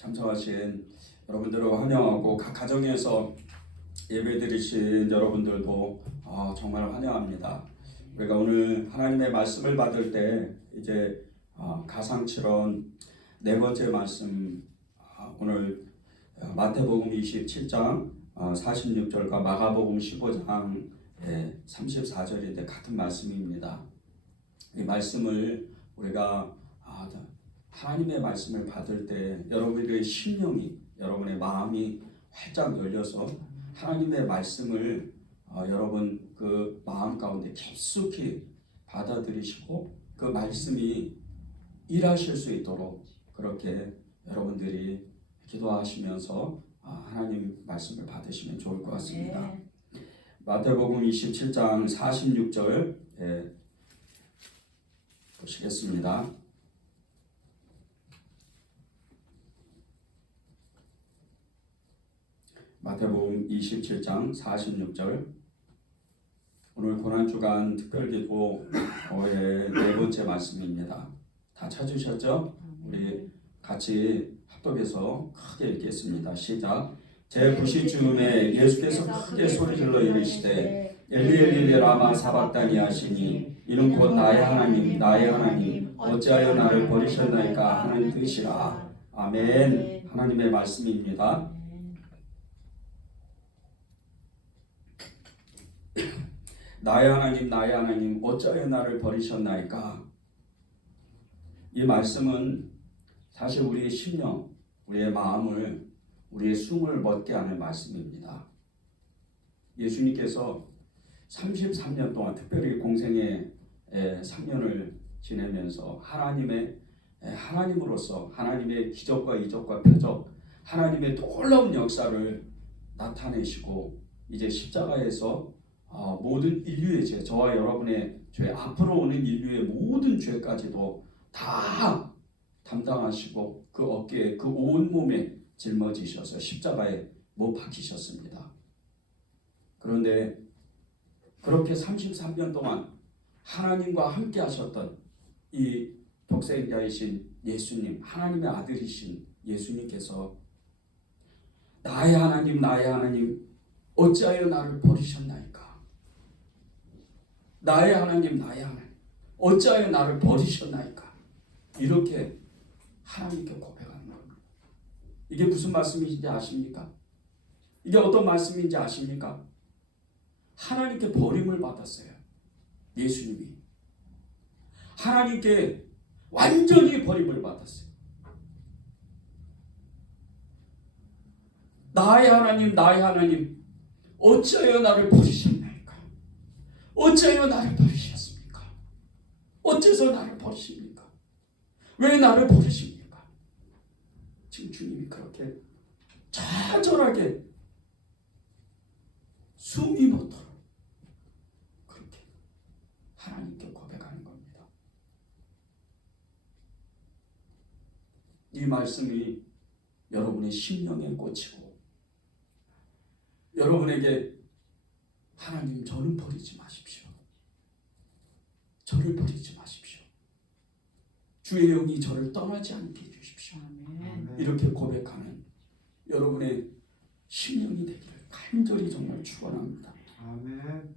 참석하신 여러분들을 환영하고 각 가정에서 예배드리신 여러분들도 정말 환영합니다. 우리가 오늘 하나님의 말씀을 받을 때 이제 가상칠언 네 번째 말씀, 오늘 마태복음 27장 46절과 마가복음 15장 34절인데 같은 말씀입니다. 이 말씀을 우리가 하나님의 말씀을 받을 때 여러분의 심령이, 여러분의 마음이 활짝 열려서 하나님의 말씀을 여러분 그 마음 가운데 깊숙이 받아들이시고 그 말씀이 일하실 수 있도록 그렇게 여러분들이 기도하시면서 하나님 말씀을 받으시면 좋을 것 같습니다. 마태복음 27장 46절 보시겠습니다. 마태복음 27장 46절, 오늘 고난주간 특별기도의 네 번째 말씀입니다. 다 찾으셨죠? 우리 같이 합독해서 크게 읽겠습니다. 시작. 제9시쯤에 예수께서 크게 소리질러 이르시되 엘리 엘리 라마 사박다니 하시니 이는 곧 나의 하나님 나의 하나님 어찌하여 나를 버리셨나이까 하는 뜻이라. 아멘. 하나님의 말씀입니다. 나의 하나님 나의 하나님 어찌하여 나를 버리셨나이까. 이 말씀은 사실 우리의 심령, 우리의 마음을, 우리의 숨을 멎게 하는 말씀입니다. 예수님께서 33년 동안, 특별히 공생의 3년을 지내면서 하나님으로서 하나님의 기적과 이적과 표적, 하나님의 놀라운 역사를 나타내시고 이제 십자가에서 모든 인류의 죄, 저와 여러분의 죄, 앞으로 오는 인류의 모든 죄까지도 다 담당하시고 그 어깨에 그 온몸에 짊어지셔서 십자가에 못 박히셨습니다. 그런데 그렇게 33년 동안 하나님과 함께 하셨던 이 독생자이신 예수님, 하나님의 아들이신 예수님께서 나의 하나님 나의 하나님 어찌하여 나를 버리셨나이까. 나의 하나님 나의 하나님 어찌하여 나를 버리셨나이까. 이렇게 하나님께 고백하는 겁니다. 이게 무슨 말씀인지 아십니까? 이게 어떤 말씀인지 아십니까? 하나님께 버림을 받았어요. 예수님이 하나님께 완전히 버림을 받았어요. 나의 하나님 나의 하나님 어찌하여 나를 버리셨나이까. 어찌하여 나를 버리셨습니까? 어째서 나를 버리십니까? 왜 나를 버리십니까? 지금 주님이 그렇게 처절하게 숨이 멎도록 그렇게 하나님께 고백하는 겁니다. 이 말씀이 여러분의 심령에 꽂히고 여러분에게 하나님 저를 버리지 마십시오. 저를 버리지 마십시오. 주의 영이 저를 떠나지 않게 해주십시오. 아멘. 이렇게 고백하는 여러분의 심령이 되기를 간절히 정말 축원합니다. 아멘.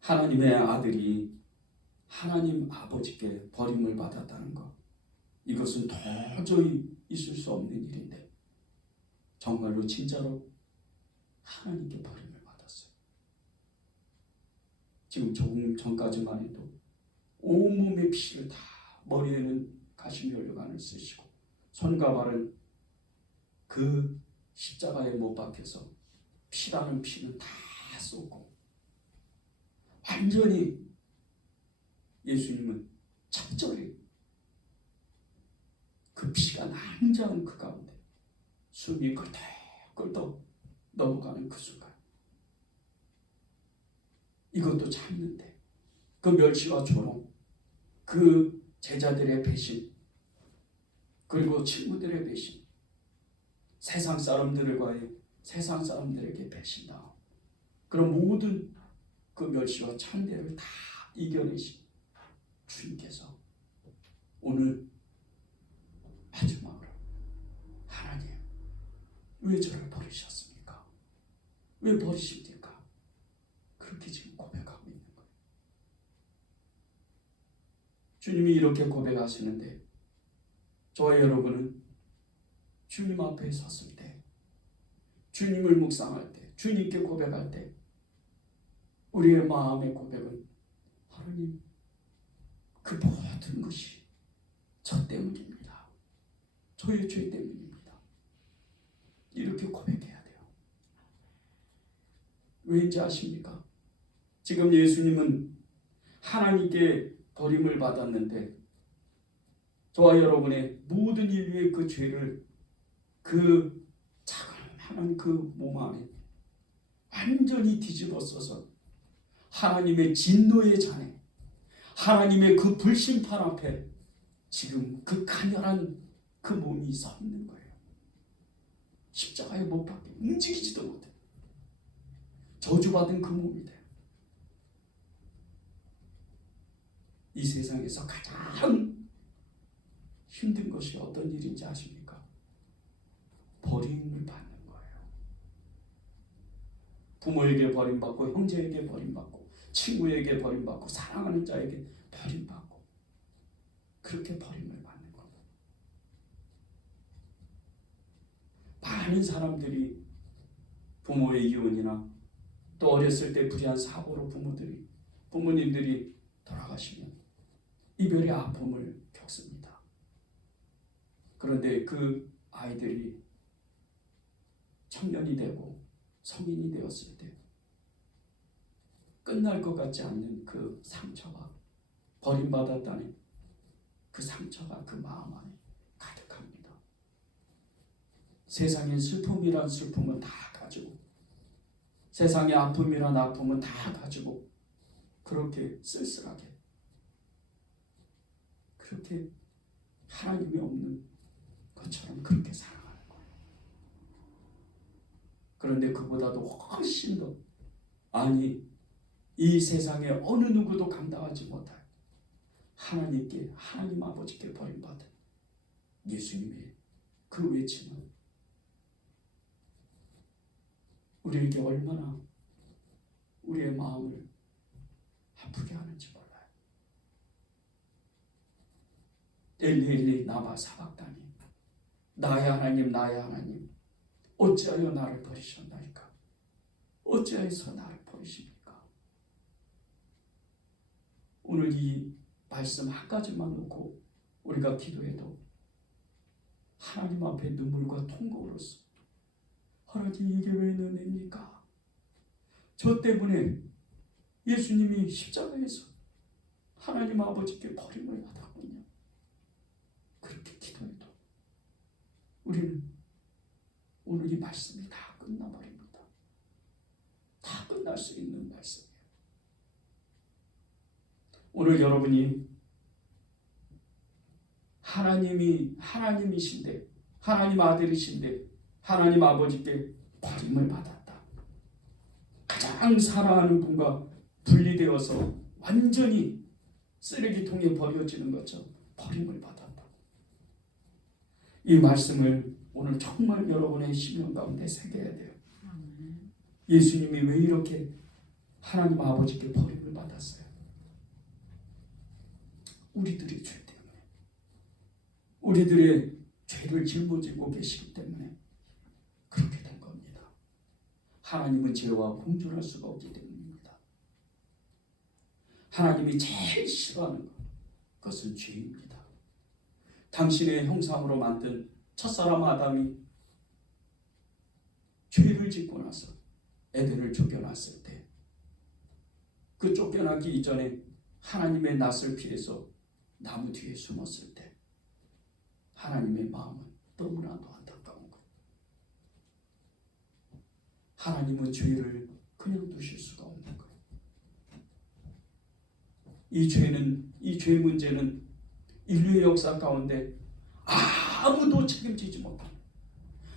하나님의 아들이 하나님 아버지께 버림을 받았다는 것, 이것은 도저히 있을 수 없는 일인데 정말로 진짜로 하나님께 버림을 받았어요. 지금 조금 전까지만 해도 온몸의 피를 다, 머리에는 가시면류관을 쓰시고 손과 발은 그 십자가에 못 박혀서 피라는 피는 다 쏟고 완전히 예수님은 적절히 그 피가 낭자한 그 가운데 숨이 꿀떡꿀떡 넘어가는 그 순간 이것도 참는데 그 멸시와 조롱, 그 제자들의 배신, 그리고 친구들의 배신, 세상 사람들에게 배신당하고 그런 모든 그 멸시와 찬대를 다 이겨내신 주님께서 오늘 마지막으로 왜 저를 버리셨습니까? 왜 버리십니까? 그렇게 지금 고백하고 있는 거예요. 주님이 이렇게 고백하시는데 저와 여러분은 주님 앞에 섰을 때, 주님을 묵상할 때, 주님께 고백할 때 우리의 마음의 고백은 하나님, 그 모든 것이 저 때문입니다. 저의 죄 때문입니다. 이렇게 고백해야 돼요. 왜인지 아십니까? 지금 예수님은 하나님께 버림을 받았는데 저와 여러분의 모든 인류의 그 죄를 그 자그마한 그 몸 안에 완전히 뒤집어 써서 하나님의 진노의 잔에, 하나님의 그 불심판 앞에 지금 그 가련한 그 몸이 서 있는 거예요. 십자가에 못 박혀 움직이지도 못해. 저주받은 그 몸이 돼요. 이 세상에서 가장 힘든 것이 어떤 일인지 아십니까? 버림을 받는 거예요. 부모에게 버림받고, 형제에게 버림받고, 친구에게 버림받고, 사랑하는 자에게 버림받고, 그렇게 버림을 받는 겁니다. 많은 사람들이 부모의 이혼이나 또 어렸을 때 불의한 사고로 부모님들이 돌아가시면 이별의 아픔을 겪습니다. 그런데 그 아이들이 청년이 되고 성인이 되었을 때 끝날 것 같지 않는 그 상처가, 버림받았다는 그 상처가 그 마음 안에 가득합니다. 세상의 슬픔이란 슬픔은 다 가지고, 세상의 아픔이란 아픔은 다 가지고 그렇게 쓸쓸하게, 그렇게 하나님이 없는 것처럼 그렇게 살아가는 거예요. 그런데 그보다도 훨씬 더, 아니, 이 세상에 어느 누구도 감당하지 못할 하나님께, 하나님 아버지께 버림받은 예수님의 그 외침은 우리에게 얼마나 우리의 마음을 아프게 하는지 몰라요. 엘리 엘리 나마 사박다니, 나의 하나님, 나의 하나님, 어찌하여 나를 버리셨나이까? 어찌하여서 나를 버리십니까? 오늘 이 말씀 한 가지만 놓고 우리가 기도해도 하나님 앞에 눈물과 통곡으로써, 하나님 이게 왜 은혜입니까? 저 때문에 예수님이 십자가에서 하나님 아버지께 버림을 받았군요. 그렇게 기도해도 우리는 오늘 이 말씀이 다 끝나버립니다. 다 끝날 수 있는 말씀이에요. 오늘 여러분이 하나님이신데, 하나님 아들이신데 하나님 아버지께 버림을 받았다. 가장 사랑하는 분과 분리되어서 완전히 쓰레기통에 버려지는 것처럼 버림을 받았다. 이 말씀을 오늘 정말 여러분의 심령 가운데 새겨야 돼요. 예수님이 왜 이렇게 하나님 아버지께 버림을 받았어요? 우리들의 죄 때문에, 우리들의 죄를 짊어지고 계시기 때문에 그렇게 된 겁니다. 하나님은 죄와 공존할 수가 없기 때문입니다. 하나님이 제일 싫어하는 것은 죄입니다. 당신의 형상으로 만든 첫사람 아담이 죄를 짓고 나서 에덴을 쫓겨났을 때, 그 쫓겨나기 이전에 하나님의 낯을 피해서 나무 뒤에 숨었을 때 하나님의 마음은 너무나도 안타까운 거예요. 하나님은 죄를 그냥 두실 수가 없는 거예요. 이 죄 문제는 인류의 역사 가운데 아무도 책임지지 못한,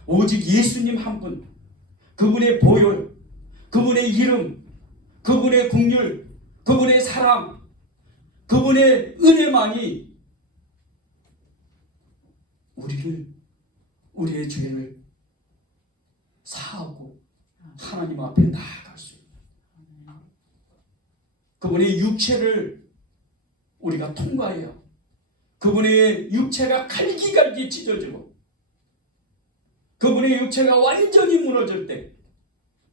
오직 예수님 한 분, 그분의 보혈, 그분의 이름, 그분의 긍휼, 그분의 사랑, 그분의 은혜만이 우리의 죄를 사하고 하나님 앞에 나아갈 수 있는, 그분의 육체를 우리가 통과해야 그분의 육체가 갈기갈기 찢어지고 그분의 육체가 완전히 무너질 때,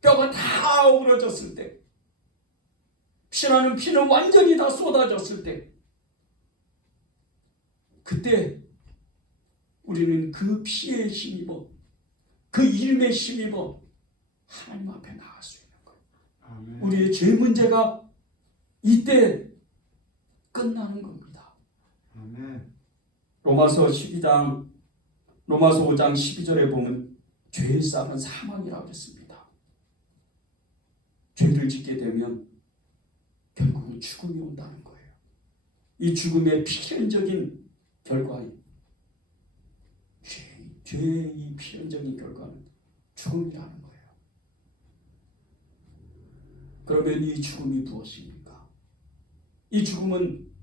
뼈가 다 오그러졌을 때, 피나는 피는 완전히 다 쏟아졌을 때, 그때 우리는 그 피에 힘입어, 그 이름에 힘입어 하나님 앞에 나갈 수 있는 거예요. 아멘. 우리의 죄 문제가 이때 끝나는 겁니다. 아멘. 로마서 5장 12절에 보면 죄의 싹은 사망이라고 했습니다. 죄를 짓게 되면 결국은 죽음이 온다는 거예요. 이 죽음의 필연적인 결과인 죄의 필연적인 결과는 죽음이라는 거예요. 그러면 이 죽음이 무엇입니까? 이 죽음은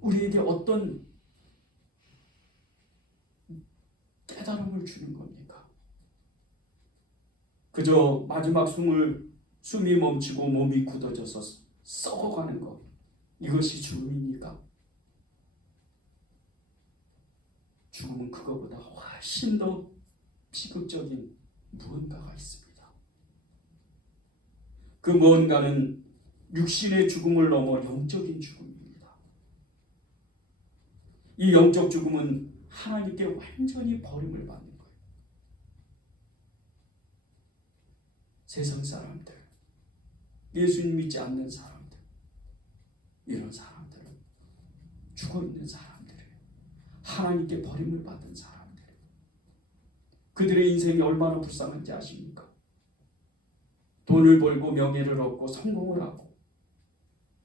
우리에게 어떤 깨달음을 주는 겁니까? 그저 마지막 숨이 멈추고 몸이 굳어져서 썩어가는 것, 이것이 죽음입니까? 죽음은 그것보다 훨씬 더 비극적인 무언가가 있습니다. 그 무언가는 육신의 죽음을 넘어 영적인 죽음입니다. 이 영적 죽음은 하나님께 완전히 버림을 받는 거예요. 세상 사람들, 예수님 믿지 않는 사람들, 이런 사람들은 죽어있는 사람들이에요. 하나님께 버림을 받은 사람들. 그들의 인생이 얼마나 불쌍한지 아십니까? 돈을 벌고 명예를 얻고 성공을 하고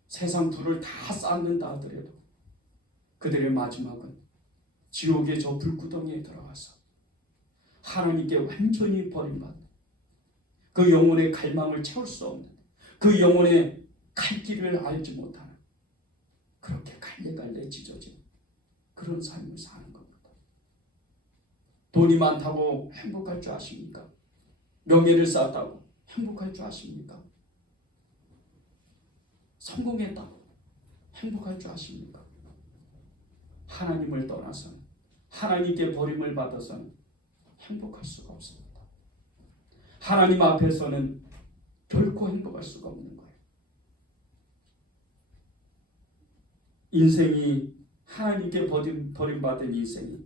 세상 부를 다 쌓는다 하더라도 그들의 마지막은 지옥의 저 불구덩이에 들어가서 하나님께 완전히 버림받는, 그 영혼의 갈망을 채울 수 없는, 그 영혼의 갈 길을 알지 못하는, 그렇게 갈래갈래 찢어진 그런 삶을 사는 겁니다. 돈이 많다고 행복할 줄 아십니까? 명예를 쌓았다고 행복할 줄 아십니까? 성공했다고 행복할 줄 아십니까? 하나님을 떠나서는, 하나님께 버림을 받아서는 행복할 수가 없습니다. 하나님 앞에서는 결코 행복할 수가 없는 거예요. 인생이, 하나님께 버림받은 인생이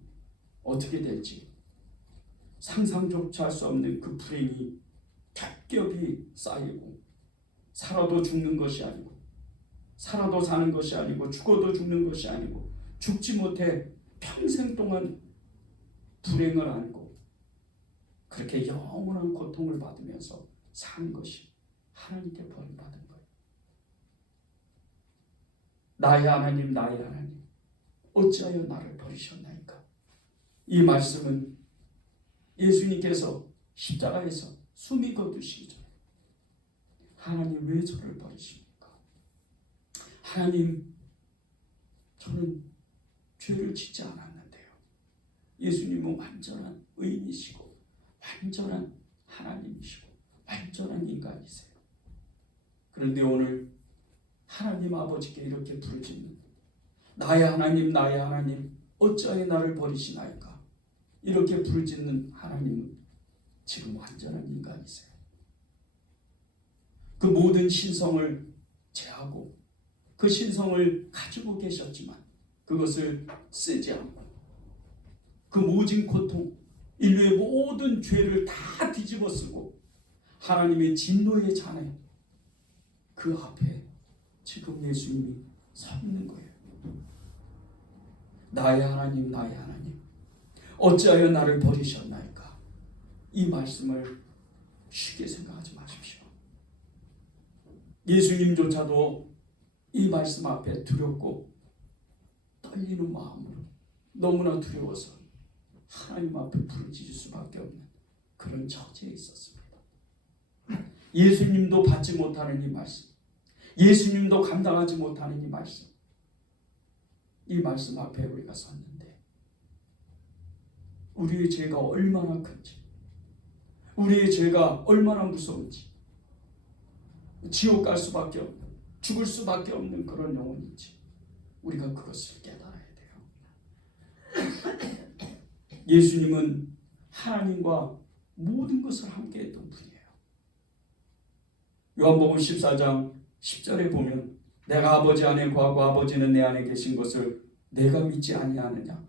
어떻게 될지 상상조차 할 수 없는 그 불행이 겹겹이 쌓이고, 살아도 죽는 것이 아니고, 살아도 사는 것이 아니고, 죽어도 죽는 것이 아니고, 죽지 못해 평생 동안 불행을 안고 그렇게 영원한 고통을 받으면서 사는 것이 하나님께 버림받은 거예요. 나의 하나님, 나의 하나님, 어찌하여 나를 버리셨나이까? 이 말씀은 예수님께서 십자가에서 숨이 거두시기 전에 하나님 왜 저를 버리십니까? 하나님, 저는 죄를 짓지 않았는데요. 예수님은 완전한 의인이시고 완전한 하나님이시고 완전한 인간이세요. 그런데 오늘 하나님 아버지께 이렇게 부르짖는, 나의 하나님, 나의 하나님, 어찌하여 나를 버리시나이까? 이렇게 부르짖는 하나님은 지금 완전한 인간이세요. 그 모든 신성을 제하고 그 신성을 가지고 계셨지만 그것을 쓰지 않고 그 모진 고통, 인류의 모든 죄를 다 뒤집어 쓰고 하나님의 진노의 잔에 그 앞에 지금 예수님이 서 있는 거예요. 나의 하나님, 나의 하나님, 어찌하여 나를 버리셨나이까? 이 말씀을 쉽게 생각하지 마십시오. 예수님조차도 이 말씀 앞에 두렵고 떨리는 마음으로 너무나 두려워서 하나님 앞에 부르짖을 수밖에 없는 그런 처지에 있었습니다. 예수님도 받지 못하는 이 말씀, 예수님도 감당하지 못하는 이 말씀, 이 말씀 앞에 우리가 섰는데 우리의 죄가 얼마나 큰지, 우리의 죄가 얼마나 무서운지, 지옥 갈 수밖에 없는, 죽을 수밖에 없는 그런 영혼인지 우리가 그것을 깨달아야 돼요. 예수님은 하나님과 모든 것을 함께 했던 분이에요. 요한복음 14장 10절에 보면 내가 아버지 안에 거하고 아버지는 내 안에 계신 것을 내가 믿지 아니하느냐.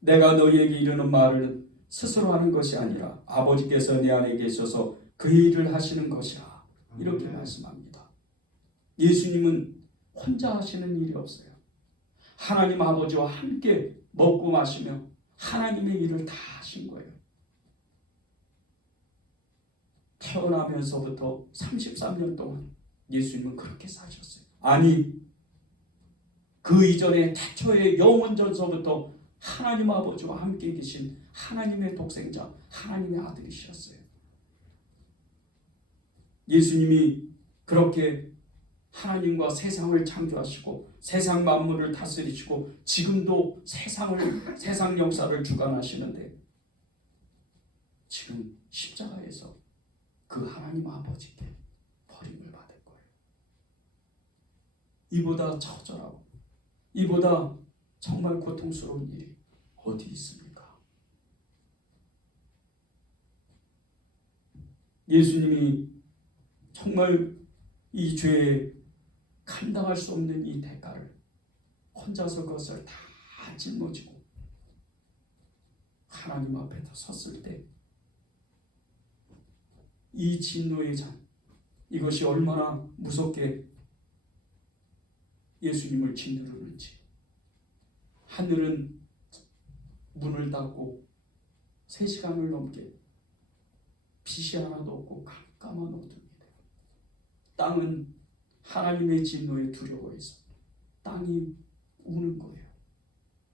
내가 너희에게 이르는 말을 스스로 하는 것이 아니라 아버지께서 내 안에 계셔서 그 일을 하시는 것이라. 이렇게 말씀합니다. 예수님은 혼자 하시는 일이 없어요. 하나님 아버지와 함께 먹고 마시며 하나님의 일을 다 하신 거예요. 태어나면서부터 33년 동안 예수님은 그렇게 사셨어요. 아니, 그 이전에 태초의 영원전서부터 하나님 아버지와 함께 계신 하나님의 독생자, 하나님의 아들이셨어요. 예수님이 그렇게 하나님과 세상을 창조하시고 세상 만물을 다스리시고 지금도 세상 역사를 주관하시는데 지금 십자가에서 그 하나님 아버지께 버림을 받을 거예요. 이보다 처절하고 이보다 정말 고통스러운 일이 어디 있습니까? 예수님이 정말 이 죄에 감당할 수 없는 이 대가를 혼자서 그것을 다 짊어지고 하나님 앞에 섰을 때 이 진노의 잔, 이것이 얼마나 무섭게 예수님을 짓누르는지. 하늘은 문을 닫고 3시간을 넘게 빛이 하나도 없고 깜깜한 어둠이 돼요. 땅은 하나님의 진노에 두려워해서 땅이 우는 거예요.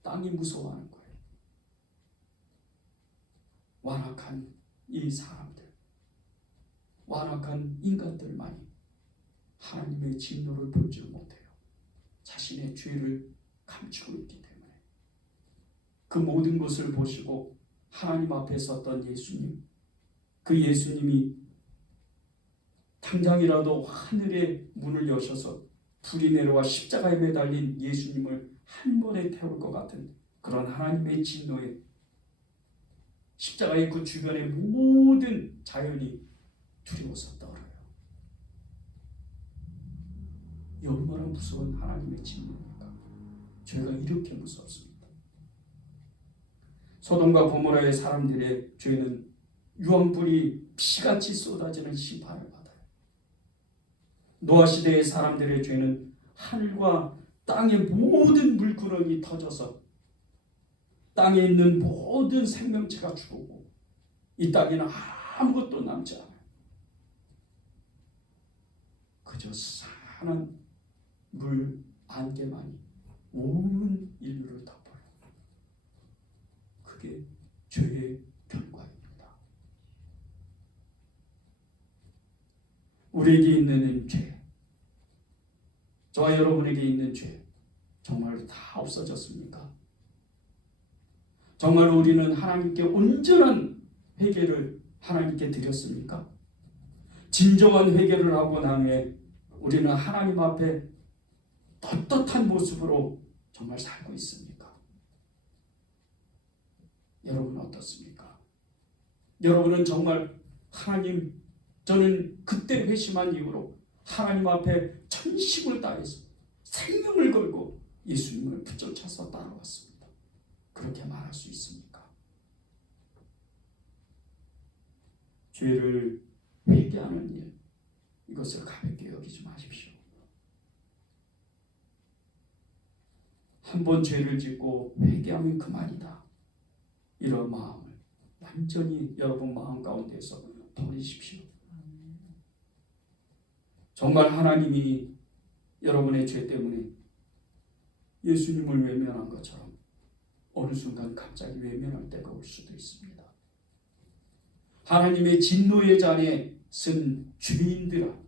땅이 무서워하는 거예요. 완악한 이 사람들, 완악한 인간들만이 하나님의 진노를 보지 못해요. 자신의 죄를 감추고 있기 때문에. 그 모든 것을 보시고 하나님 앞에 섰던 예수님, 그 예수님이 당장이라도 하늘의 문을 여셔서 불이 내려와 십자가에 매달린 예수님을 한 번에 태울 것 같은 그런 하나님의 진노에 십자가의 그 주변의 모든 자연이 두려워서 떨어요. 이 얼마나 무서운 하나님의 진노입니까? 죄가 이렇게 무섭습니다. 소돔과 고모라의 사람들의 죄는 유황불이 피같이 쏟아지는 심판을 받아요. 노아 시대의 사람들의 죄는 하늘과 땅의 모든 물구름이 터져서 땅에 있는 모든 생명체가 죽고 이 땅에는 아무것도 남지 않아요. 그저 산한 물 안개만이 온 인류를 덮어요. 그게 죄의 결과입니다. 우리에게 있는 죄, 저와 여러분에게 있는 죄 정말 다 없어졌습니까? 정말 우리는 하나님께 온전한 회개를 하나님께 드렸습니까? 진정한 회개를 하고 난 후에 우리는 하나님 앞에 떳떳한 모습으로 정말 살고 있습니까? 여러분은 어떻습니까? 여러분은 정말 하나님, 저는 그때 회심한 이후로 하나님 앞에 전심을 다해서 생명을 걸고 예수님을 붙잡아서 따라왔습니다. 그렇게 말할 수 있습니까? 죄를 회개하는 일, 이것을 가볍게 여기지 마십시오. 한 번 죄를 짓고 회개하면 그만이다. 이런 마음을 완전히 여러분 마음 가운데서 버리십시오. 정말 하나님이 여러분의 죄 때문에 예수님을 외면한 것처럼 어느 순간 갑자기 외면할 때가 올 수도 있습니다. 하나님의 진노의 잔에 쓴 죄인들아,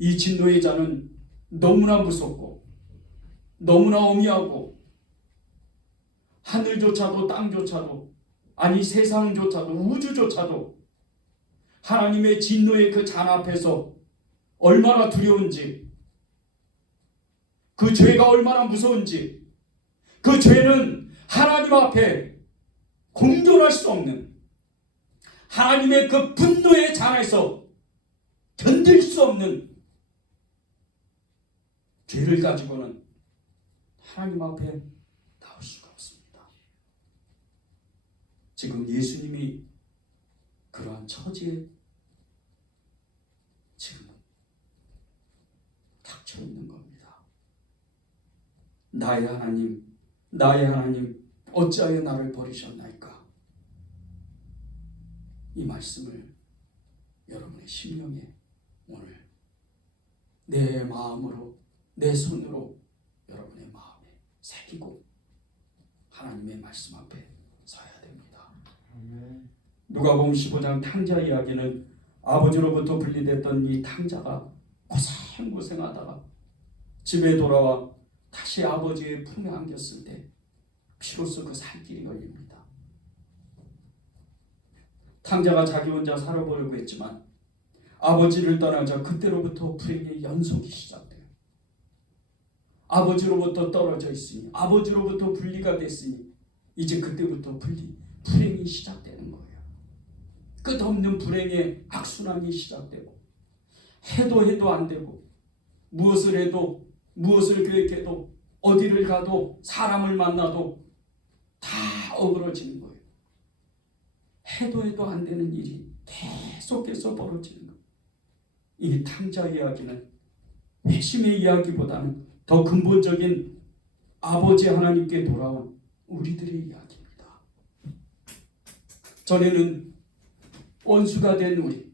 이 진노의 잔은 너무나 무섭고 너무나 엄히하고 하늘조차도 땅조차도 아니 세상조차도 우주조차도 하나님의 진노의 그 잔 앞에서 얼마나 두려운지, 그 죄가 얼마나 무서운지, 그 죄는 하나님 앞에 공존할 수 없는 하나님의 그 분노의 잔에서 견딜 수 없는 죄를 가지고는 하나님 앞에 나올 수가 없습니다. 지금 예수님이 그러한 처지에 지금 닥쳐 있는 겁니다. 나의 하나님, 나의 하나님, 어찌하여 나를 버리셨나이까? 이 말씀을 여러분의 심령에 오늘 내 마음으로, 내 손으로 여러분의 마음에 새기고 하나님의 말씀 앞에 서야 됩니다. 누가복음 15장 탕자 이야기는 아버지로부터 분리됐던 이 탕자가 고생하다가 집에 돌아와 다시 아버지의 품에 안겼을 때 비로소 그 살길이 열립니다. 탕자가 자기 혼자 살아보려고 했지만 아버지를 떠나자 그때로부터 불행의 연속이 시작돼요. 아버지로부터 떨어져 있으니, 아버지로부터 분리가 됐으니 이제 그때부터 불행이 시작되는 거예요. 끝없는 불행의 악순환이 시작되고, 해도 안 되고, 무엇을 해도, 무엇을 계획해도, 어디를 가도, 사람을 만나도 다 어그러지는 거예요. 해도 안 되는 일이 계속해서 벌어지는 거예요. 이 탕자 이야기는 회심의 이야기보다는 더 근본적인 아버지 하나님께 돌아온 우리들의 이야기입니다. 전에는 원수가 된 우리,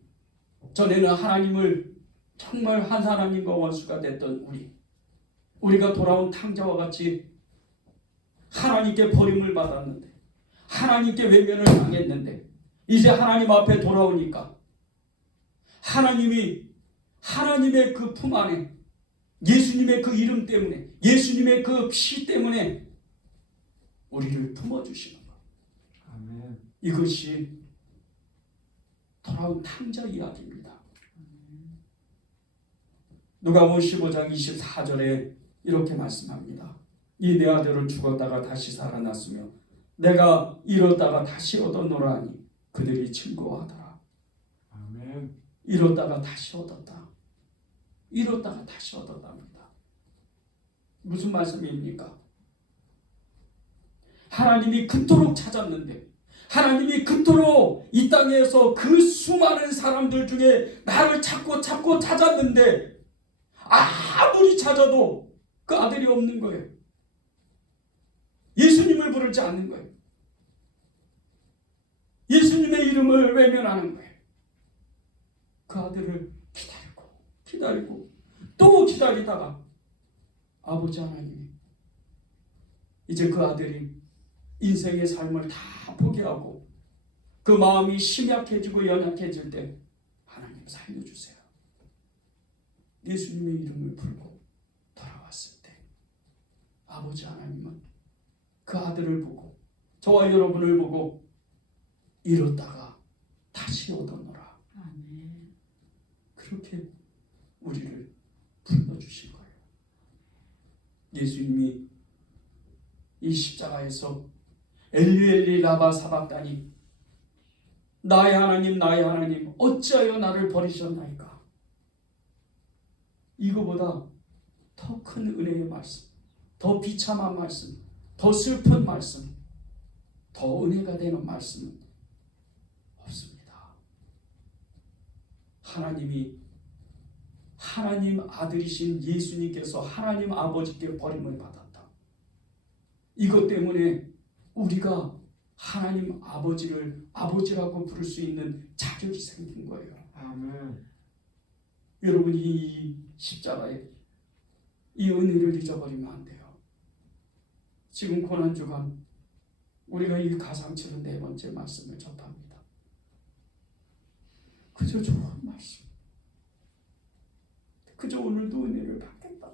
전에는 하나님을 정말 한 하나님과 원수가 됐던 우리가 돌아온 탕자와 같이 하나님께 버림을 받았는데, 하나님께 외면을 당했는데, 이제 하나님 앞에 돌아오니까 하나님이 하나님의 그 품 안에, 예수님의 그 이름 때문에, 예수님의 그 피 때문에 우리를 품어주시는 것. 아멘. 이것이 돌아온 탕자 이야기입니다. 누가복음 15장 24절에 이렇게 말씀합니다. 이 내 아들은 죽었다가 다시 살아났으며 내가 잃었다가 다시 얻었노라 하니 그들이 증거하더라. 아멘. 잃었다가 다시 얻었다. 잃었다가 다시 얻었답니다. 무슨 말씀입니까? 하나님이 그토록 찾았는데, 하나님이 그토록 이 땅에서 그 수많은 사람들 중에 나를 찾고 찾았는데 아무리 찾아도 그 아들이 없는 거예요. 예수님을 부르지 않는 거예요. 예수님의 이름을 외면하는 거예요. 그 아들을 기다리고 또 기다리다가 아버지 하나님이 이제 그 아들이 인생의 삶을 다 포기하고 그 마음이 심약해지고 연약해질 때 하나님 살려주세요. 예수님의 이름을 부르고 돌아왔을 때 아버지 하나님은 그 아들을 보고 저와 여러분을 보고 잃었다가 다시 얻었노라. 아멘. 그렇게 우리를 불러주신 거예요. 예수님이 이 십자가에서 엘리 라마 사박다니, 나의 하나님 나의 하나님 어찌하여 나를 버리셨나이까? 이거보다 더 큰 은혜의 말씀, 더 비참한 말씀, 더 슬픈 말씀, 더 은혜가 되는 말씀은 없습니다. 하나님이 하나님 아들이신 예수님께서 하나님 아버지께 버림을 받았다. 이것 때문에 우리가 하나님 아버지를 아버지라고 부를 수 있는 자격이 생긴 거예요. 아멘. 여러분이 이 십자가에 이 은혜를 잊어버리면 안 돼요. 지금 고난주간 우리가 이 가상처럼 4번째 말씀을 접합니다. 그저 좋은 말씀, 그저 오늘도 은혜를 받겠다,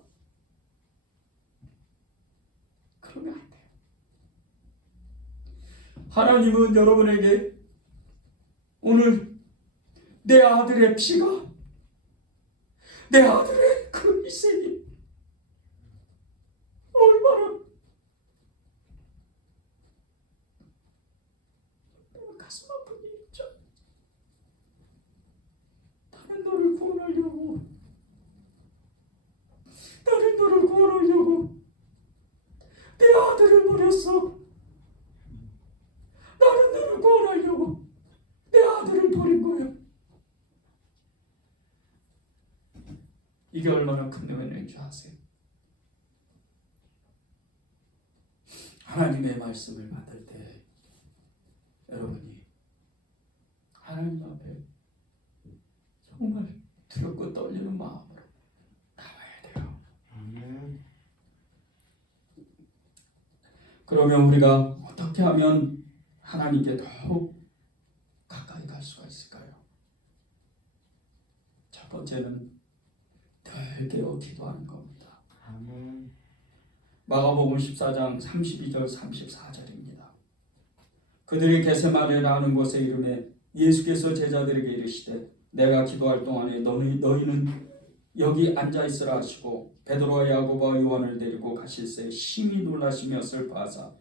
그러면 안 돼요. 하나님은 여러분에게 오늘 내 아들의 피가, 내 아들의 그 희생이 얼마나 가슴 아픈 일이죠. 나는 너를 구원하려고, 나는 너를 구원하려고 내 아들을 버렸어. 나는 너를 구원하려고 내 아들을 버린 거야. 이게 얼마나 큰 은혜인 줄 아세요? 하나님의 말씀을 받을 때 여러분이 하나님 앞에 정말 두렵고 떨리는 마음으로 나와야 돼요. 그러면 우리가 어떻게 하면 하나님께 더욱 가까이 갈 수가 있을까요? 첫 번째는 늘 깨어 기도하는 겁니다. 아멘. 마가복음 14장 32절 34절입니다. 그들이 게세마네라는 곳에 이르매 예수께서 제자들에게 이르시되 내가 기도할 동안에 너희는 여기 앉아 있으라 하시고 베드로와 야고보와 요한을 데리고 가실새 심히 놀라시며 슬퍼하사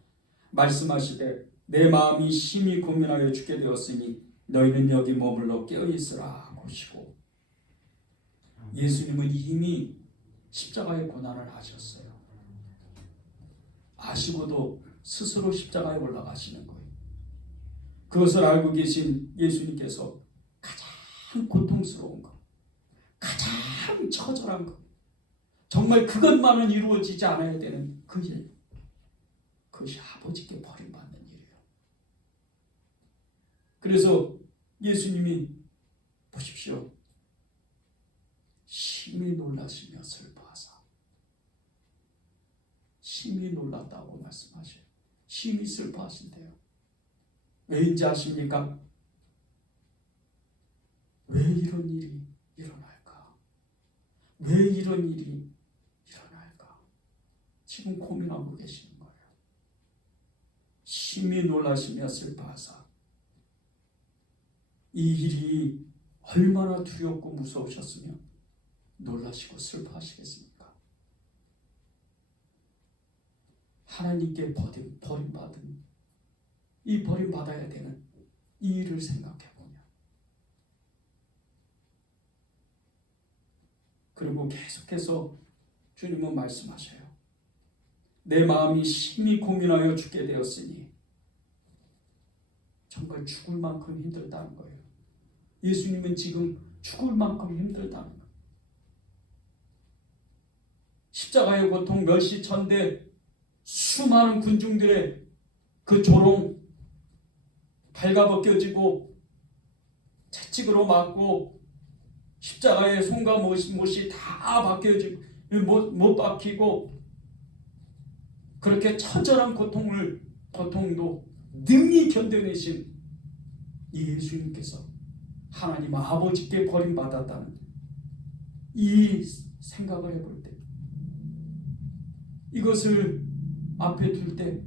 말씀하시되 내 마음이 심히 고민하여 죽게 되었으니 너희는 여기 머물러 깨어 있으라 하시고, 예수님은 이미 십자가의 고난을 하셨어요. 아시고도 스스로 십자가에 올라가시는 거예요. 그것을 알고 계신 예수님께서 가장 고통스러운 것, 가장 처절한 것, 정말 그것만은 이루어지지 않아야 되는 그 일, 그것이 아버지께 버림받는 일이에요. 그래서 예수님이 보십시오, 심히 놀라시며 슬퍼하사, 심히 놀랐다고 말씀하셔요. 심히 슬퍼하신대요. 왜인지 아십니까? 왜 이런 일이 일어날까? 왜 이런 일이 일어날까? 지금 고민하고 계시는 거예요. 심히 놀라시며 슬퍼하사, 이 일이 얼마나 두렵고 무서우셨으면 놀라시고 슬퍼하시겠습니까? 하나님께 버림받은, 이 버림받아야 되는 이 일을 생각해보면, 그리고 계속해서 주님은 말씀하셔요. 내 마음이 심히 고민하여 죽게 되었으니, 정말 죽을 만큼 힘들다는 거예요. 예수님은 지금 죽을 만큼 힘들다는 거예요. 십자가의 고통, 멸시천대, 수많은 군중들의 그 조롱, 발가벗겨지고 채찍으로 맞고 십자가에 손과 못이 다 박혀지고 못 박히고, 그렇게 처절한 고통도 능히 견뎌내신 이 예수님께서 하나님 아버지께 버림받았다는 이 생각을 해볼 때, 이것을 앞에 둘 때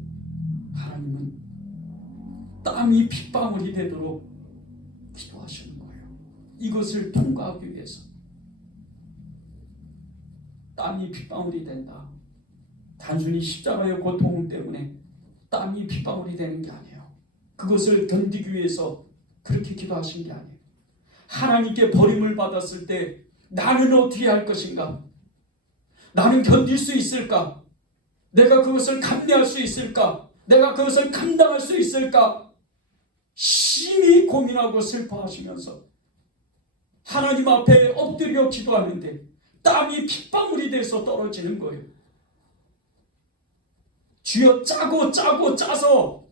하나님은 땀이 핏방울이 되도록 기도하시는 거예요. 이것을 통과하기 위해서. 땀이 핏방울이 된다. 단순히 십자가의 고통 때문에 땀이 핏방울이 되는 게 아니에요. 그것을 견디기 위해서 그렇게 기도하신 게 아니에요. 하나님께 버림을 받았을 때 나는 어떻게 할 것인가? 나는 견딜 수 있을까? 내가 그것을 감내할 수 있을까? 내가 그것을 감당할 수 있을까? 심히 고민하고 슬퍼하시면서 하나님 앞에 엎드려 기도하는데 땀이 핏방울이 돼서 떨어지는 거예요. 쥐어 짜고 짜서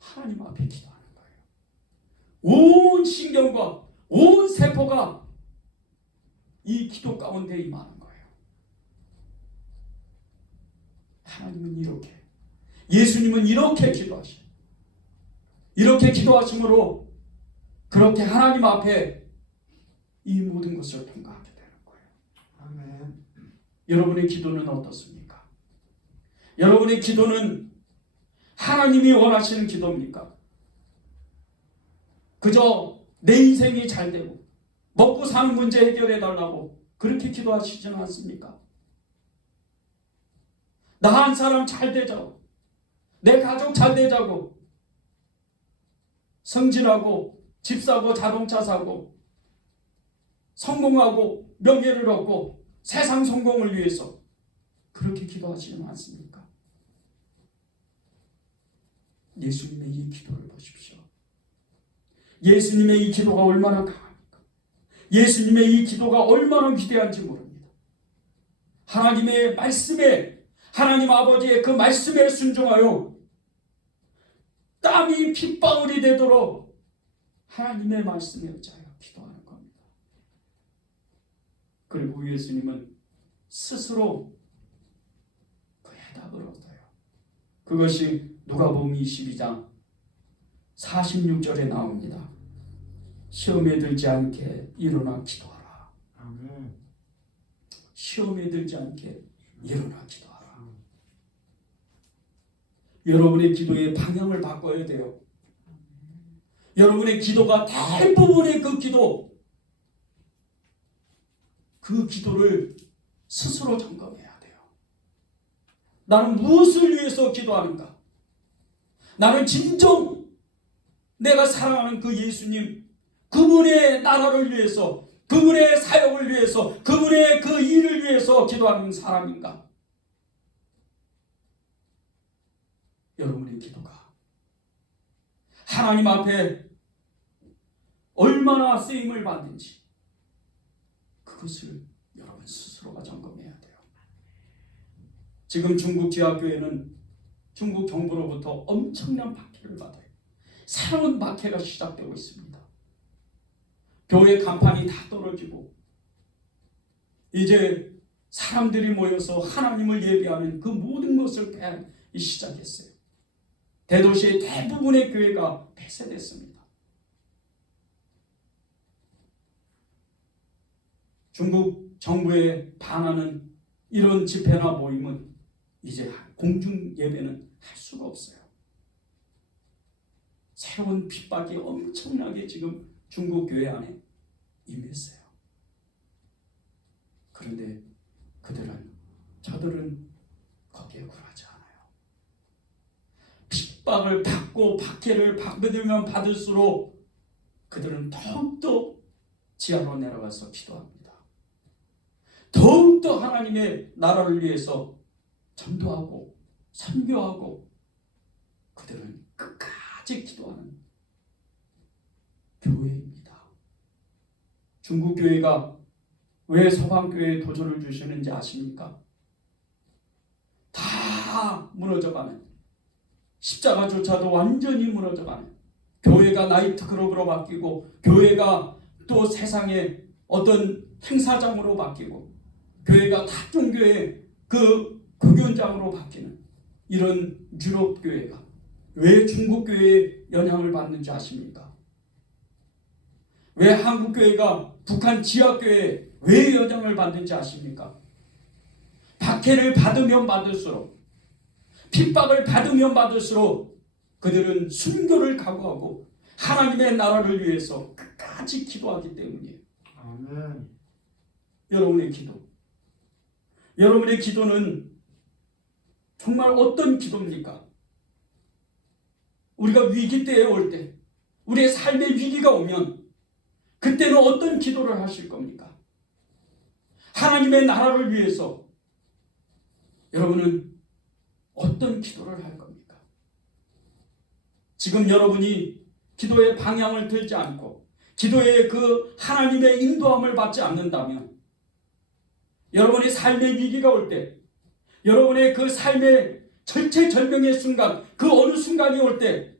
하나님 앞에 기도하는 거예요. 온 신경과 온 세포가 이 기도 가운데 임하는 거예요. 하나님은 이렇게, 예수님은 이렇게 기도하셔요. 이렇게 기도하심으로 그렇게 하나님 앞에 이 모든 것을 통과하게 되는 거예요. 아멘. 여러분의 기도는 어떻습니까? 여러분의 기도는 하나님이 원하시는 기도입니까? 그저 내 인생이 잘 되고 먹고 사는 문제 해결해 달라고 그렇게 기도하시지는 않습니까? 나 한 사람 잘 되자고, 내 가족 잘 되자고, 승진하고 집 사고 자동차 사고 성공하고 명예를 얻고 세상 성공을 위해서 그렇게 기도하시지는 않습니까? 예수님의 이 기도를 보십시오. 예수님의 이 기도가 얼마나 강합니까? 예수님의 이 기도가 얼마나 위대한지 모릅니다. 하나님의 말씀에, 하나님 아버지의 그 말씀에 순종하여 땀이 핏방울이 되도록 하나님의 말씀에 의지하여 기도하는 겁니다. 그리고 예수님은 스스로 그 해답을 얻어요. 그것이 누가복음 22장 46절에 나옵니다. 시험에 들지 않게 일어나 기도하라. 아멘. 시험에 들지 않게 일어나 기도하라. 여러분의 기도의 방향을 바꿔야 돼요. 여러분의 기도가 대부분의 그 기도를 스스로 점검해야 돼요. 나는 무엇을 위해서 기도하는가? 나는 진정 내가 사랑하는 그 예수님, 그분의 나라를 위해서, 그분의 사역을 위해서, 그분의 그 일을 위해서 기도하는 사람인가? 여러분의 기도가 하나님 앞에 얼마나 쓰임을 받는지 그것을 여러분 스스로가 점검해야 돼요. 지금 중국 지하교회는 중국 정부로부터 엄청난 박해를 받아요. 새로운 박해가 시작되고 있습니다. 교회 간판이 다 떨어지고 이제 사람들이 모여서 하나님을 예배하는 그 모든 것을 빼앗기 시작했어요. 대도시의 대부분의 교회가 폐쇄됐습니다. 중국 정부에 반하는 이런 집회나 모임은 이제 공중 예배는 할 수가 없어요. 새로운 핍박이 엄청나게 지금 중국 교회 안에 임했어요. 그런데 저들은 거기에 굴하지 않아요. 핍박을 받고 박해를 받으면 받을수록 그들은 더욱더 지하로 내려가서 기도합니다. 더욱더 하나님의 나라를 위해서 전도하고 선교하고 그들은 끝까지 기도하는 교회입니다. 중국 교회가 왜 서방 교회에 도전을 주시는지 아십니까? 다 무너져가는, 십자가조차도 완전히 무너져가는, 교회가 나이트 클럽으로 바뀌고 교회가 또 세상의 어떤 행사장으로 바뀌고 교회가 탁종교회 그 국연장으로 바뀌는 이런 유럽 교회가 왜 중국 교회의 영향을 받는지 아십니까? 왜 한국 교회가 북한 지하 교회에 왜 영향을 받는지 아십니까? 박해를 받으면 받을수록, 핍박을 받으면 받을수록 그들은 순교를 각오하고 하나님의 나라를 위해서 끝까지 기도하기 때문이에요. 아멘. 여러분의 기도는 정말 어떤 기도입니까? 우리가 위기 때에 올 때, 우리의 삶의 위기가 오면 그때는 어떤 기도를 하실 겁니까? 하나님의 나라를 위해서 여러분은 어떤 기도를 할 겁니까? 지금 여러분이 기도의 방향을 들지 않고 기도의 그 하나님의 인도함을 받지 않는다면 여러분의 삶의 위기가 올 때, 여러분의 그 삶의 절체절명의 순간, 그 어느 순간이 올 때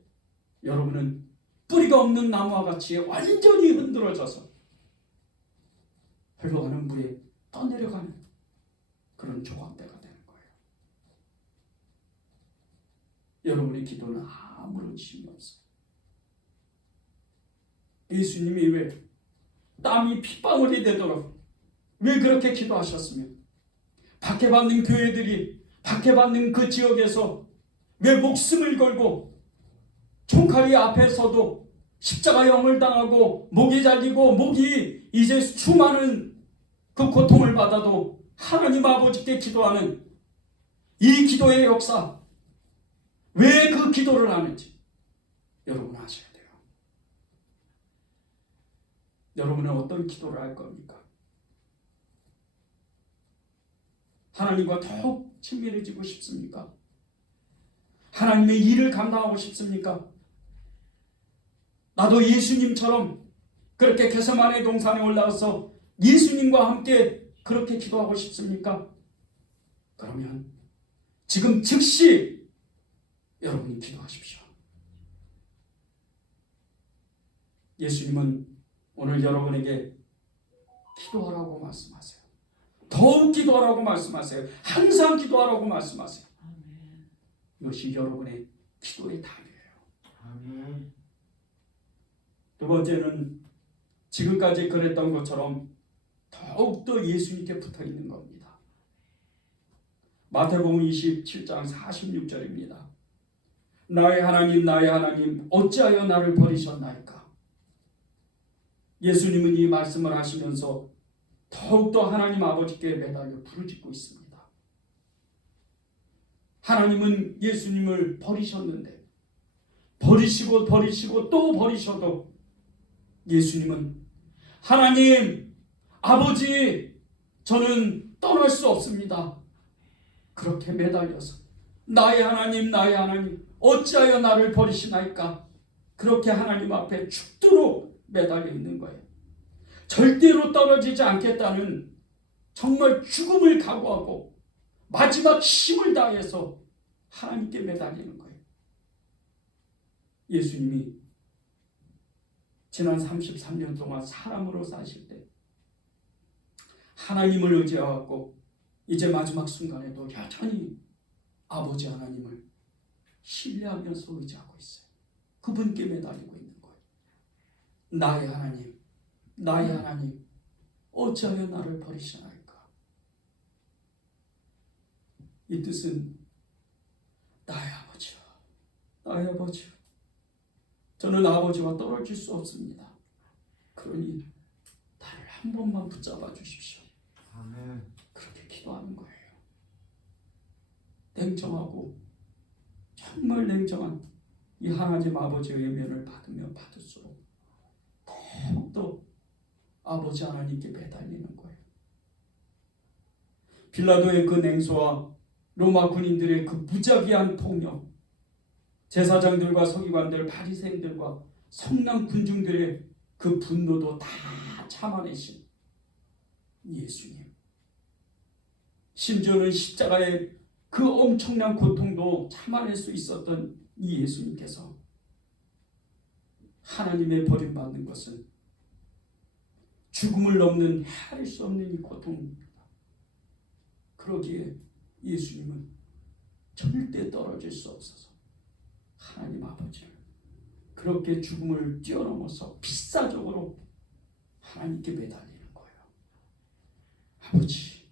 여러분은 뿌리가 없는 나무와 같이 완전히 흔들어져서 흘러가는 물에 떠내려가는 그런 조각대가 되는 거예요. 여러분의 기도는 아무런 힘이 없어요. 예수님이 왜 땀이 핏방울이 되도록 왜 그렇게 기도하셨으며 박해받는 교회들이 박해받는 그 지역에서 왜 목숨을 걸고 총칼이 앞에서도 십자가형을 당하고 목이 잘리고 목이 이제 수많은 그 고통을 받아도 하나님 아버지께 기도하는 이 기도의 역사, 왜 그 기도를 하는지 여러분 아셔야 돼요. 여러분은 어떤 기도를 할 겁니까? 하나님과 더욱 친밀해지고 싶습니까? 하나님의 일을 감당하고 싶습니까? 나도 예수님처럼 그렇게 겟세마네 동산에 올라가서 예수님과 함께 그렇게 기도하고 싶습니까? 그러면 지금 즉시 여러분이 기도하십시오. 예수님은 오늘 여러분에게 기도하라고 말씀하세요. 더욱 기도하라고 말씀하세요. 항상 기도하라고 말씀하세요. 이것이 여러분의 기도의 답이에요. 아멘. 두 번째는 지금까지 그랬던 것처럼 더욱더 예수님께 붙어 있는 겁니다. 마태복음 27장 46절입니다. 나의 하나님 어찌하여 나를 버리셨나이까? 예수님은 이 말씀을 하시면서 더욱더 하나님 아버지께 매달려 부르짖고 있습니다. 하나님은 예수님을 버리셨는데 버리시고 또 버리셔도 예수님은 하나님 아버지 저는 떠날 수 없습니다. 그렇게 매달려서 나의 하나님 어찌하여 나를 버리시나이까? 그렇게 하나님 앞에 죽도록 매달려 있는 거예요. 절대로 떨어지지 않겠다는 정말 죽음을 각오하고 마지막 힘을 다해서 하나님께 매달리는 거예요. 예수님이 지난 33년 동안 사람으로 사실 때 하나님을 의지하고 이제 마지막 순간에도 여전히 아버지 하나님을 신뢰하면서 의지하고 있어요. 그분께 매달리고 있는 거예요. 나의 하나님 어찌하여 나를 버리시나이까? 이 뜻은 나의 아버지요 저는 아버지와 떨어질 수 없습니다. 그러니 나를 한 번만 붙잡아 주십시오. 아멘. 그렇게 기도하는 거예요. 냉정하고 정말 냉정한 이 하나님 아버지의 외면을 받으면 받을수록 더욱더 아버지 하나님께 매달리는 거예요. 빌라도의 그 냉소와 로마 군인들의 그 무자비한 폭력, 제사장들과 서기관들, 바리새인들과 성난 군중들의 그 분노도 다 참아내신 예수님. 심지어는 십자가의 그 엄청난 고통도 참아낼 수 있었던 이 예수님께서 하나님의 버림받는 것은 죽음을 넘는 헤아릴 수 없는 이 고통입니다. 그러기에 예수님은 절대 떨어질 수 없어서 하나님 아버지를 그렇게 죽음을 뛰어넘어서 필사적으로 하나님께 매달리는 거예요. 아버지,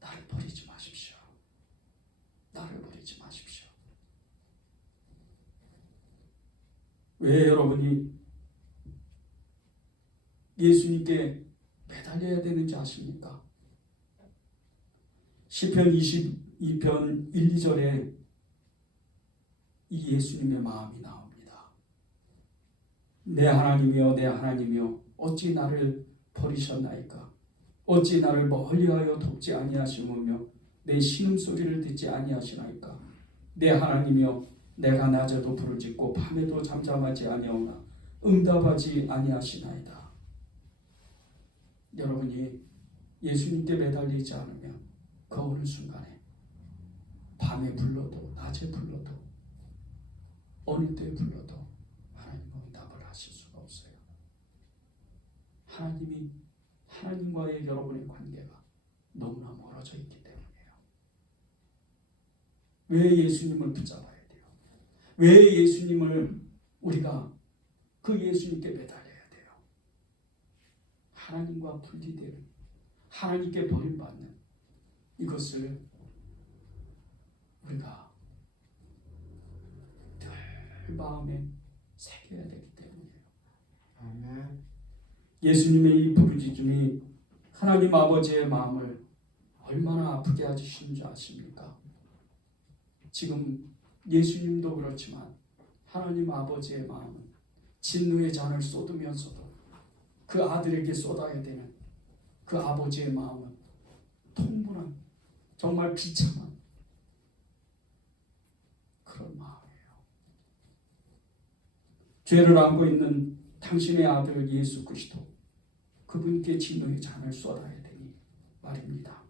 나를 버리지 마십시오. 나를 버리지 마십시오. 왜 여러분이 예수님께 매달려야 되는지 아십니까? 시편 22편 1, 2절에 이 예수님의 마음이 나옵니다. 내 하나님이여 어찌 나를 버리셨나이까? 어찌 나를 멀리하여 돕지 아니하시며 내 신음소리를 듣지 아니하시나이까? 내 하나님이여 내가 낮에도 부르짖고 밤에도 잠잠하지 아니하오나 응답하지 아니하시나이다. 여러분이 예수님께 매달리지 않으면 그 어느 순간에 밤에 불러도 낮에 불러도 어느 때 불러도 하나님은 응답을 하실 수가 없어요. 하나님과의 여러분의 관계가 너무나 멀어져 있기 때문이에요. 왜 예수님을 붙잡아야 돼요? 왜 예수님을 우리가 그 예수님께 매달려야 돼요? 하나님과 분리되는, 하나님께 버림받는 이것을 우리가 마음에 새겨야 되기 때문이에요. 아멘. 예수님의 이 부르짖음이 하나님 아버지의 마음을 얼마나 아프게 하시는 줄 아십니까? 지금 예수님도 그렇지만 하나님 아버지의 마음은 진노의 잔을 쏟으면서도 그 아들에게 쏟아야 되는 그 아버지의 마음은 통분한 정말 비참한 그런 마음이에요. 죄를 안고 있는 당신의 아들 예수 그리스도 그분께 진노의 잔을 쏟아야 되니 말입니다.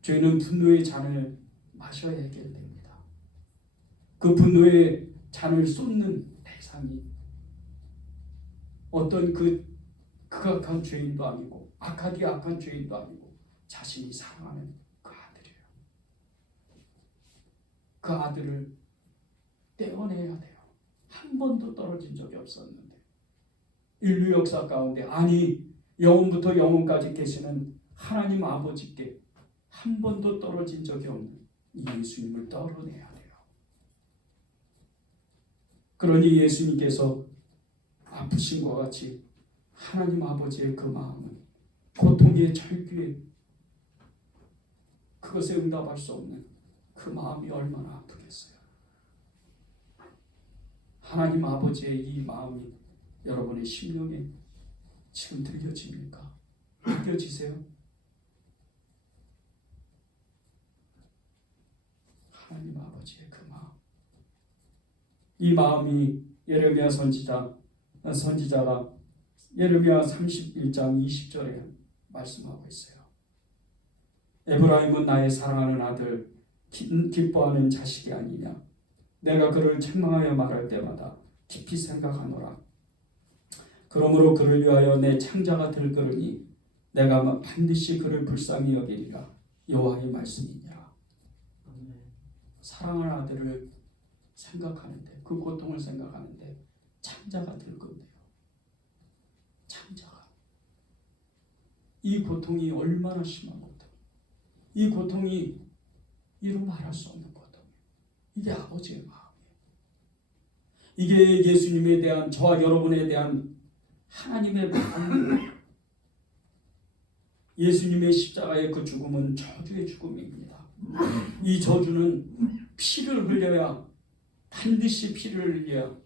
죄는 분노의 잔을 마셔야 해결됩니다. 그 분노의 잔을 쏟는 대상이 어떤 그 극악한 죄인도 아니고 악한 죄인도 아니고 자신이 사랑하는 그 아들이에요. 그 아들을 떼어내야 돼요. 한 번도 떨어진 적이 없었는데 인류 역사 가운데 아니 영원부터 영원까지 계시는 하나님 아버지께 한 번도 떨어진 적이 없는 이 예수님을 떨어내야 돼요. 그러니 예수님께서 아프신 것 같이 하나님 아버지의 그 마음은 고통의 절규에 그것에 응답할 수 없는 그 마음이 얼마나 아프겠어요. 하나님 아버지의 이 마음이 여러분의 심령에 지금 들려집니까? 느껴지세요? 하나님 아버지의 그 마음, 이 마음이 예레미야 선지자가 예레미야 31장 20절에 말씀하고 있어요. 에브라임은 나의 사랑하는 아들, 기뻐하는 자식이 아니냐. 내가 그를 책망하여 말할 때마다 깊이 생각하노라. 그러므로 그를 위하여 내 창자가 들끓으니 내가 반드시 그를 불쌍히 여기리라. 여호와의 말씀이니라. 사랑하는 아들을 생각하는데, 그 고통을 생각하는데 창자가 들끓네요. 창자가. 이 고통이 얼마나 심한 고통. 이 고통이 이루 말할 수 없는 고통. 이게 아버지의 마음이에요. 이게 예수님에 대한, 저와 여러분에 대한 하나님의 마음이에요. 예수님의 십자가의 그 죽음은 저주의 죽음입니다. 이 저주는 피를 흘려야, 반드시 피를 흘려야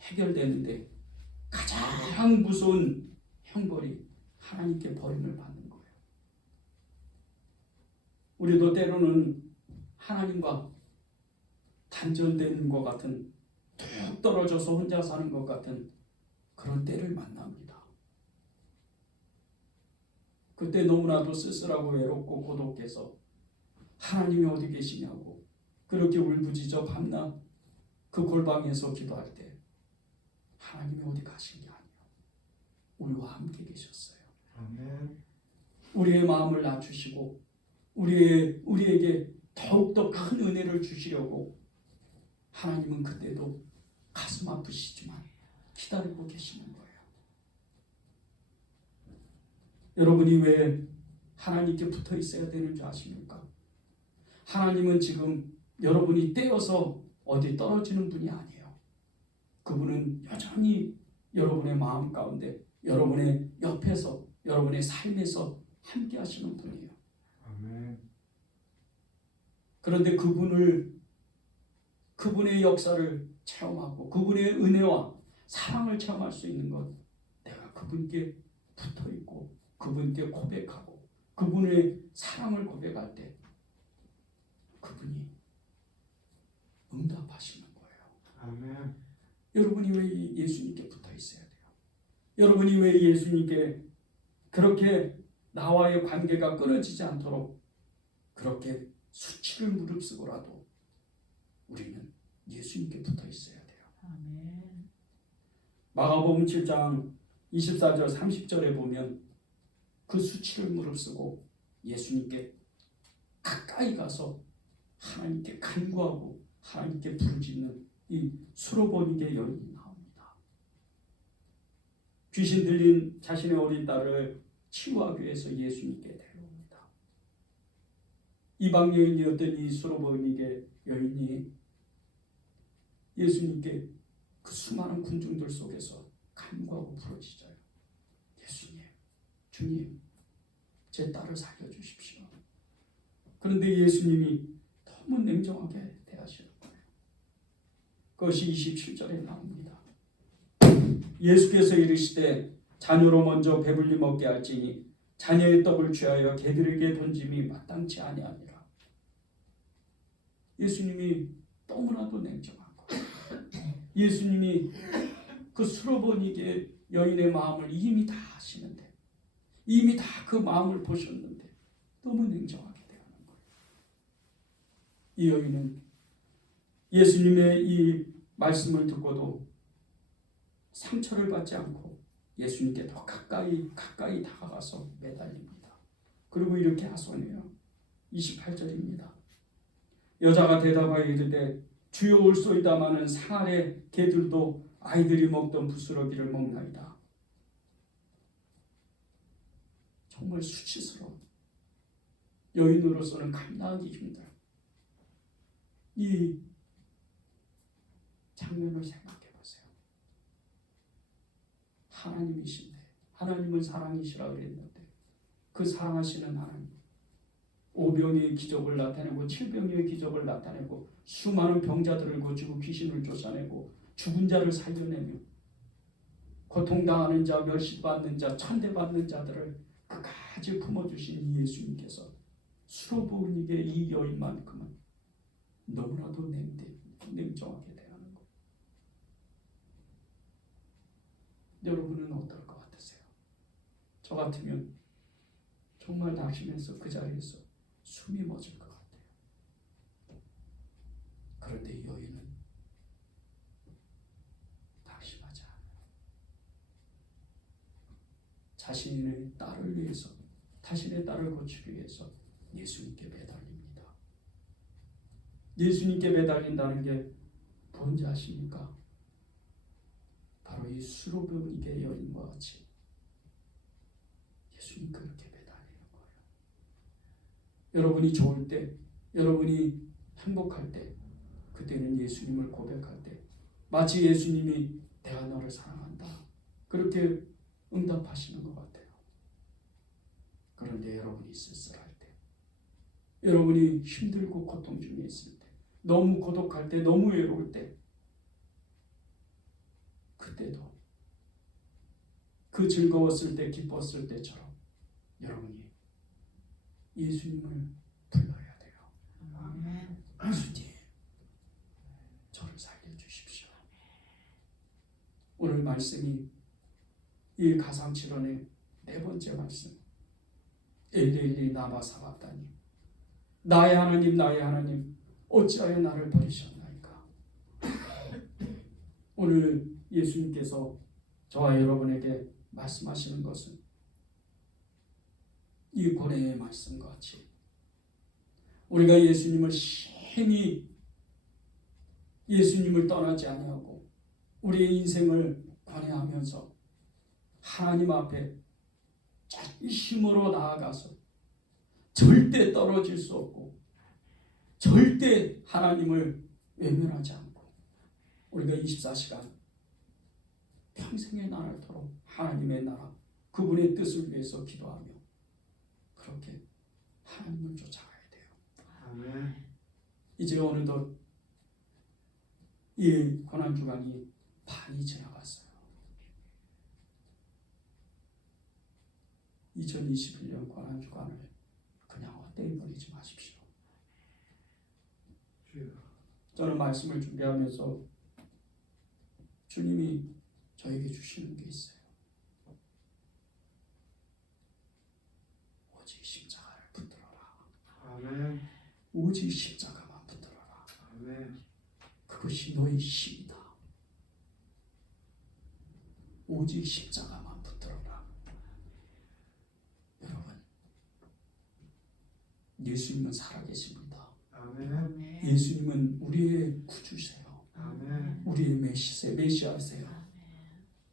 해결되는데 가장 무서운 형벌이 하나님께 버림을 받는 거예요. 우리도 때로는 하나님과 단절된 것 같은, 툭 떨어져서 혼자 사는 것 같은 그런 때를 만납니다. 그때 너무나도 쓸쓸하고 외롭고 고독해서 하나님이 어디 계시냐고 그렇게 울부짖어 밤낮 그 골방에서 기도할 때 하나님이 어디 가신 게 아니에요. 우리와 함께 계셨어요. 아멘. 우리의 마음을 낮추시고 우리에게 더욱더 큰 은혜를 주시려고 하나님은 그때도 가슴 아프시지만 기다리고 계시는 거예요. 여러분이 왜 하나님께 붙어 있어야 되는 줄 아십니까? 하나님은 지금 여러분이 떼어서 어디 떨어지는 분이 아니에요. 그분은 여전히 여러분의 마음 가운데, 여러분의 옆에서, 여러분의 삶에서 함께 하시는 분이에요. 아멘. 그런데 그분의 역사를 체험하고 그분의 은혜와 사랑을 체험할 수 있는 것, 내가 그분께 붙어 있고 그분께 고백하고 그분의 사랑을 고백할 때 그분이 응답하시는 거예요. 아멘. 여러분이 왜 예수님께 붙어 있어야 돼요? 여러분이 왜 예수님께 그렇게 나와의 관계가 끊어지지 않도록 그렇게 수치를 무릅쓰고라도 우리는 예수님께 붙어 있어야 돼요. 아멘. 마가복음 7장 24절 30절에 보면 그 수치를 무릅쓰고 예수님께 가까이 가서 하나님께 간구하고 하나님께 부르짖는 이 수로보니게 여인이 나옵니다. 귀신 들린 자신의 어린 딸을 치유하기 위해서 예수님께 데려옵니다. 이방 여인이었던 이 수로보니게 여인이 예수님께 그 수많은 군중들 속에서 간구하고 부르짖어요. 예수님, 주님, 제 딸을 살려주십시오. 그런데 예수님이 너무 냉정하게 대하시는 거예요. 그것이 27절에 나옵니다. 예수께서 이르시되 자녀로 먼저 배불리 먹게 할지니 자녀의 떡을 취하여 개들에게 던짐이 마땅치 아니하니라. 예수님이 너무나도 냉정한 거예요. 예수님이 그 수로보니게 여인의 마음을 이미 다 아시는데, 이미 다 그 마음을 보셨는데 너무 냉정하게 대하는 거예요. 이 여인은 예수님의 이 말씀을 듣고도 상처를 받지 않고 예수님께 더 가까이 다가가서 매달립니다. 그리고 이렇게 하소연해요. 28절입니다. 여자가 대답하여 이르되 주여 올소이다마는 상아래 개들도 아이들이 먹던 부스러기를 먹나이다. 정말 수치스러운, 여인으로서는 감당하기 힘든 이 장면을 생각해 보세요. 하나님이신데, 하나님은 사랑이시라 그랬는데 그 사랑하시는 하나님, 5병의 기적을 나타내고 7병의 기적을 나타내고 수많은 병자들을 고치고 귀신을 쫓아내고 죽은 자를 살려내며 고통당하는 자, 멸시받는 자, 천대받는 자들을 끝까지 품어주신 이 예수님께서 수로보니게 이 여인만큼은 너무나도 냉정하게 대하는 것. 여러분은 어떨 것 같으세요? 저 같으면 정말 낙심해서 그 자리에서 숨이 멎을 것 같아요. 그런데 이 여인은 낙심하지 않아요. 자신의 딸을 위해서, 자신의 딸을 고치기 위해서 예수님께 매달립니다. 예수님께 매달린다는 게 뭔지 아십니까? 바로 이 수로보니게 여인과 같이 예수님 그렇게 매달리는 거예요. 여러분이 좋을 때, 여러분이 행복할 때, 그때는 예수님을 고백할 때 마치 예수님이 내가 너를 사랑한다 그렇게 응답하시는 것 같아요. 그런데 여러분이 쓸쓸할 때, 여러분이 힘들고 고통 중에 있을 때, 너무 고독할 때, 너무 외로울 때, 그때도 그 즐거웠을 때, 기뻤을 때처럼 여러분이 예수님을 불러야 돼요. 아멘. 예수님, 저를 살려주십시오. 오늘 말씀이 이 가상칠언의 네 번째 말씀, 엘리엘리 라마 사박다니, 나의 하나님, 나의 하나님, 어찌하여 나를 버리셨나이까. 오늘 예수님께서 저와 여러분에게 말씀하시는 것은 이 고뇌의 말씀과 같이 우리가 예수님을 심히 예수님을 떠나지 아니하고 우리의 인생을 관해하면서 하나님 앞에 진심으로 나아가서 절대 떨어질 수 없고 절대 하나님을 외면하지 않고 우리가 24시간 평생의 나날토록 하나님의 나라, 그분의 뜻을 위해서 기도하며 그렇게 하나님을 쫓아가야 돼요. 아멘. 이제 어느덧 이 고난주간이 반이 지나갔어요. 2021년 고난주간을 그냥 헛되이 보내지 마십시오. 저는 말씀을 준비하면서 주님이 저에게 주시는 게 있어요. 오직 십자가를 붙들어라. 아멘. 오직 십자가만 붙들어라. 아멘. 그것이 너의 힘이다. 오직 십자가만 붙들어라. 여러분, 예수님은 살아계십니다. 아멘. 예수님은 우리의 구주세요. 아멘. 우리의 메시아세요.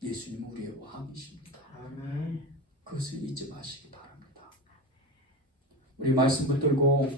예수님은 우리의 왕이십니다. 아멘. 그것을 잊지 마시기 바랍니다. 우리 말씀 붙들고